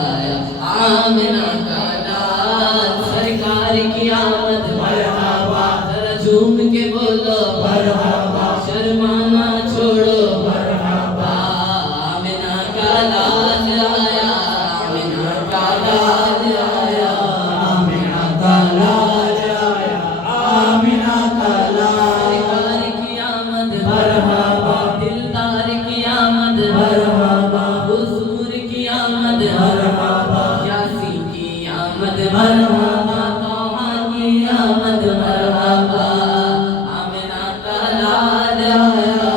आया, आमिना का लाल सरकार की आमद मरहबा, जरा झूम के बोलो मरहबा, शर्माना छोड़ो मरहबा, आमिना का लाल आया, आमिना का लाल आया, आमिना का लाल आया, आमिना का लाल सरकार की आमद मरहबा, दिलदार की आमद मरहबा, हुजूर की आमद मरहबा, यासीन की आमद मरहबा, तौहा की आमद मरहबा, आमिना का लाल आया,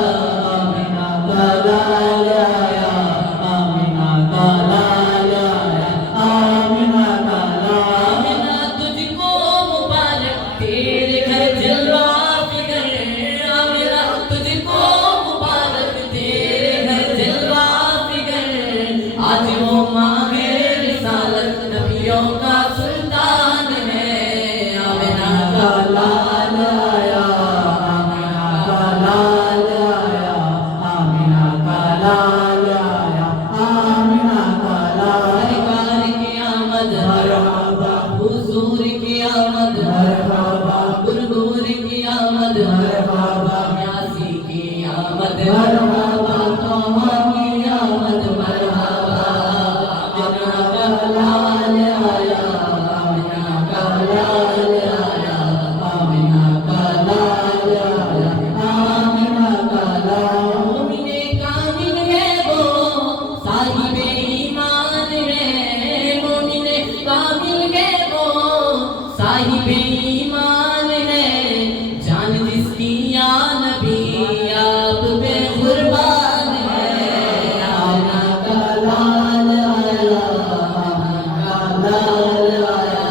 आमिना का लाल आया, आमिना का लाल आया, आमिना का लाल। आमिना तुझको मुबारक तेरे घर जलवा फिगर, आमिना तुझको मुबारक तेरे घर जलवा फिगर, आज वो माहे रिसालत नबियों का सुल्तान है, आमिना का लाल आया, आमिना का लाल आया, आमिना का लाल आया, आमिना का लाल सरकार की आमद मरहबा, हुजूर की आमद मरहबा, गुरगुर की आमद मरहबा, यासी की आमद मरहबा, तौहा की आमद मरहबा, आमिना का लाल आया, आमिना का लाल आया, आमिना का लाल आया, आमिना का लाल। मोमिने कामिल है वो साहिबे ईमान है, मोमिने कामिल है वो साहिबे ईमान है, जान जिसकी या नबी आप पे कुर्बान है, आमिना का लाल आया, आमिना का लाल आया,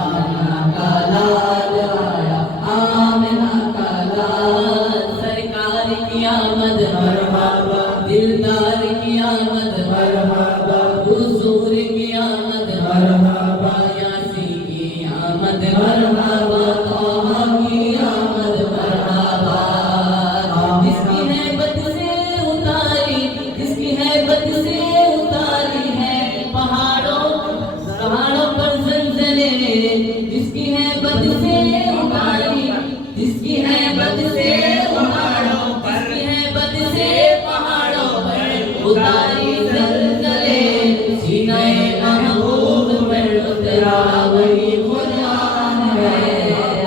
आमिना का लाल आया, आमिना का लाल सरकार की आमद मरहबा, दिलदार की आमद मरहबा, हुजूर की आमद मरहबा, यासी की आमद मरहबा, तौहा की आमद मरहबा, जिसकी हैबत से उतारी, जिसकी हैबत से उतारी है पहाड़ों पहाड़ों पर ज़लज़ले, जिसकी हैबत से उतारी, जिसकी हैबत से पहाड़ों पर, जिसकी हैबत से पहाड़ों पर उतारी ज़लज़ले, सीने महबूब पर उतरा वही कुरान है,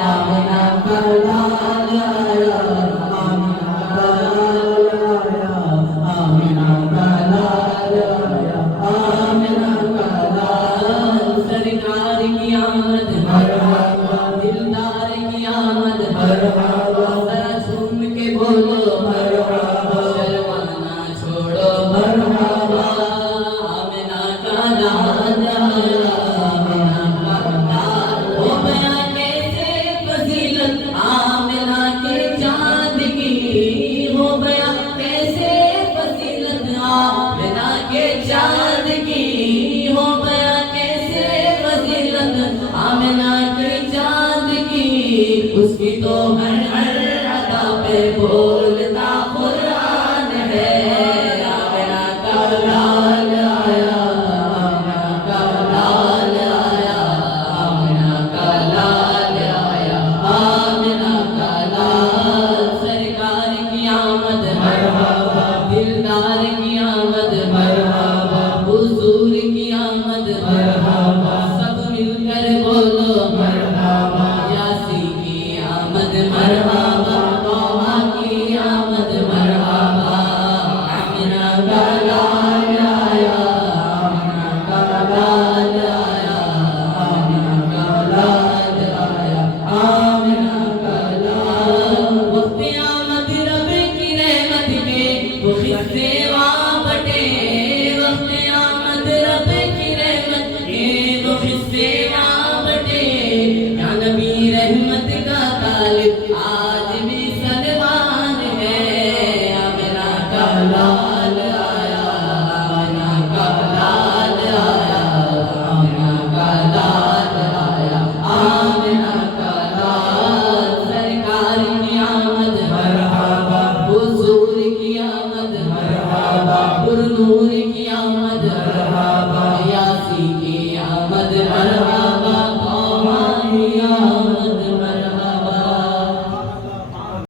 आमिना का लाल आया, आमिना का लाल आया, आमिना का लाल आया, आमिना का लाल सरकार की आमद मरहबा, दिलदार की आमद मरहबा, जरा झूम के बोलो मरहबा, शर्माना छोड़ो मरहबा, आमिना का लाल आया, आमिना का लाल। ओ बयां कैसे फजीलत आमिना के चाँद की, हो बयां कैसे फजीलत आमिना के चाँद की, हो बयां कैसे फजीलत आमिना के चाँद की, उसकी तो हर अदा पे बोलता कुरान है, आमिना का लाल आया, आमिना का लाल आया, आमिना का लाल आया, आमिना का लाल सरकार की आमद मरहबा, दिलदार की आमद मरहबा, हुजूर की आमद मरहबा,